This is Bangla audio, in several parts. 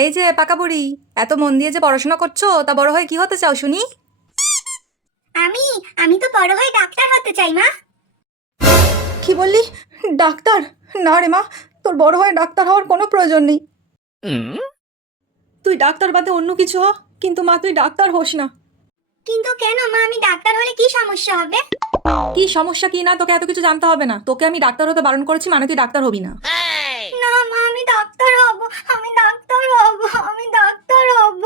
এই যে পাকা বুড়ি, এত মন দিয়ে যে পড়াশোনা করছো, তা বড় হয়ে কি হতে চাও শুনি? আমি আমি তো বড় হয়ে ডাক্তার হতে চাই মা। কি বললি? ডাক্তার? না রে মা, তোর বড় হয়ে ডাক্তার হওয়ার কোনো প্রয়োজন নেই। তুই ডাক্তার বাদে অন্য কিছু হ, কিন্তু মা তুই ডাক্তার হোস না। কিন্তু কেন মা, আমি ডাক্তার হলে কি সমস্যা হবে? কি সমস্যা কি না তোকে এত কিছু জানতে হবে না। তোকে আমি ডাক্তার হতে বারণ করেছি মানে তুই ডাক্তার হবি না। না মা, আমি ডাক্তার হব, আমি ডাক্তার হব, আমি ডাক্তার হব।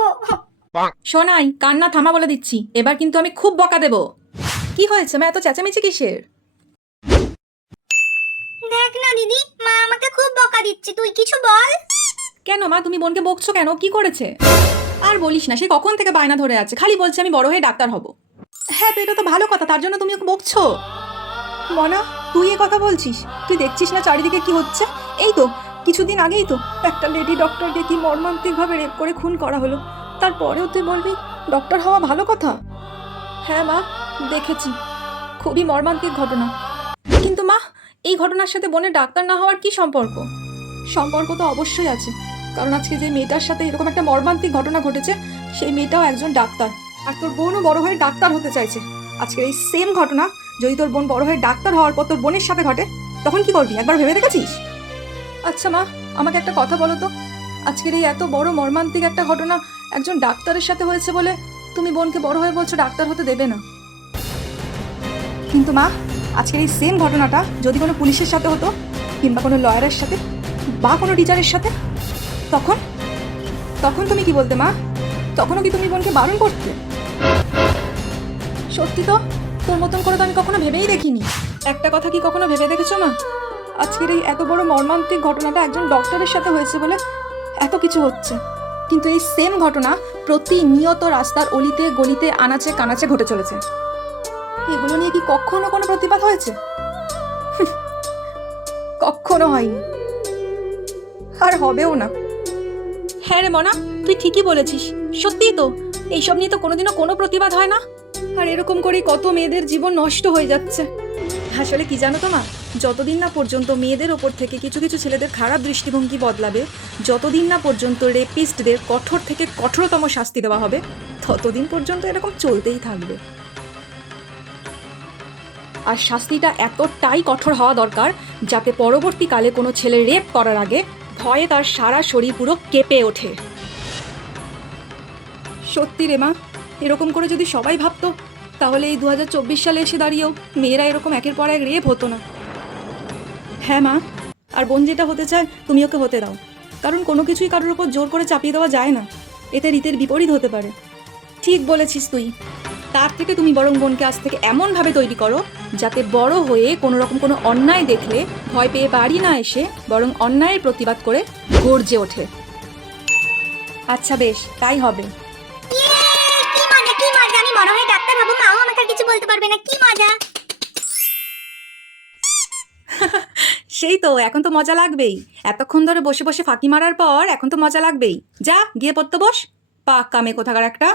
শোনাই, কান্না থামা বলে দিচ্ছি, এবার কিন্তু আমি খুব বকা দেব। কি হয়েছে মা, এত চেঁচামেচি কিসের? দেখ না দিদি, মা আমাকে খুব বকা দিচ্ছে, তুই কিছু বল। কেন মা, তুমি বোনকে বকছো কেন? কি করেছে? আর বলিস না, সে কখন থেকে বায়না ধরে আছে, খালি বলছে আমি বড় হয়ে ডাক্তার হব। হ্যাঁ তো এটা তো ভালো কথা, তার জন্য তুমি ওকে বকছো। মনা, তুই এ কথা বলছিস? তুই দেখছিস না চারিদিকে কি হচ্ছে? এই তো কিছুদিন আগেই তো একটা লেডি ডক্টরকে কি মর্মান্তিকভাবে রেপ করে খুন করা হলো, তারপরেও তুই বলবি ডক্টর হওয়া ভালো কথা? হ্যাঁ মা, দেখেছি, খুবই মর্মান্তিক ঘটনা। কিন্তু মা, এই ঘটনার সাথে বোনের ডাক্তার না হওয়ার কি সম্পর্ক? সম্পর্ক তো অবশ্যই আছে, কারণ আজকে যে মেয়েটার সাথে এরকম একটা মর্মান্তিক ঘটনা ঘটেছে, সেই মেয়েটাও একজন ডাক্তার, আর তোর বোনও বড় হয়ে ডাক্তার হতে চাইছে। আজকের এই সেম ঘটনা যদি তোর বোন বড় হয়ে ডাক্তার হওয়ার পর তোর বোনের সাথে ঘটে, তখন কি করবি একবার ভেবে দেখেছিস? আচ্ছা মা, আমাকে একটা কথা বলো তো, আজকের এই এত বড় মর্মান্তিক একটা ঘটনা একজন ডাক্তারের সাথে হয়েছে বলে তুমি বোনকে বড় হয়ে বলছো ডাক্তার হতে দেবে না। কিন্তু মা, আজকের এই সেম ঘটনাটা যদি কোনো পুলিশের সাথে হতো, কিংবা কোনো লয়ারের সাথে, বা কোনো টিচারের সাথে, তখন তখন তুমি কি বলতে মা? তখনও কি তুমি বোনকে বারণ করতে? সত্যি তো, তোর মতন করে তো আমি কখনো ভেবেই দেখিনি। একটা কথা কি কখনো ভেবে দেখেছো মা, আজকের এই এত বড় মর্মান্তিক ঘটনাটা একজন ডক্টরের সাথে হয়েছে বলে এত কিছু হচ্ছে, কিন্তু এই সেম ঘটনা প্রতিনিয়ত রাস্তার অলিতে গলিতে আনাচে কানাচে ঘটে চলেছে। এগুলো নিয়ে কি কখনো কোনো প্রতিবাদ হয়েছে? কখনো হয়নি, আর হবেও না। হ্যাঁ রে মনা, তুই ঠিকই বলেছিস, সত্যিই তো, এইসব নিয়ে তো কোনোদিনও কোনো প্রতিবাদ হয় না, আর এরকম করেই কত মেয়েদের জীবন নষ্ট হয়ে যাচ্ছে। আসলে কি জানো তো মা, যতদিন না পর্যন্ত মেয়েদের ওপর থেকে কিছু কিছু ছেলেদের খারাপ দৃষ্টিভঙ্গি বদলাবে, যতদিন না পর্যন্ত রেপিস্টদের কঠোর থেকে কঠোরতম শাস্তি দেওয়া হবে, ততদিন পর্যন্ত এরকম চলতেই থাকবে। আর শাস্তিটা এতটাই কঠোর হওয়া দরকার যাতে পরবর্তীকালে কোনো ছেলে রেপ করার আগে ভয়ে তার সারা শরীর পুরো কেঁপে ওঠে। সত্যি রে মা, এরকম করে যদি সবাই ভাবতো, তাহলে এই 2024 সালে এসে দাঁড়িয়েও মেয়েরা এরকম একের পর এক রেপ হতো না। হ্যাঁ মা, আর বোন যেটা হতে চায় তুমি ওকে হতে দাও, কারণ কোনো কিছুই কারোর উপর জোর করে চাপিয়ে দেওয়া যায় না, এতে রীতির বিপরীত হতে পারে। ঠিক বলেছিস তুই, তার থেকে তুমি বরং বোনকে আজ থেকে এমনভাবে তৈরি করো যাতে বড় হয়ে কোনো রকম কোনো অন্যায় দেখলে ভয় পেয়ে বাড়ি না এসে বরং অন্যায়ের প্রতিবাদ করে গর্জে ওঠে। আচ্ছা বেশ, তাই হবে। কি মজা, কি মজা, আমি বড় হয়ে ডাক্তার হব, মাও আমাকে আর কিছু বলতে পারবে না, কি মজা। সেই তো, এখন তো মজা লাগবেই। এতক্ষণ ধরে বসে বসে ফাঁকি মারার পর এখন তো মজা লাগবেই। যা গিয়ে পড়তে বস, পাক্কা মেয়ে কোথাকার একটা।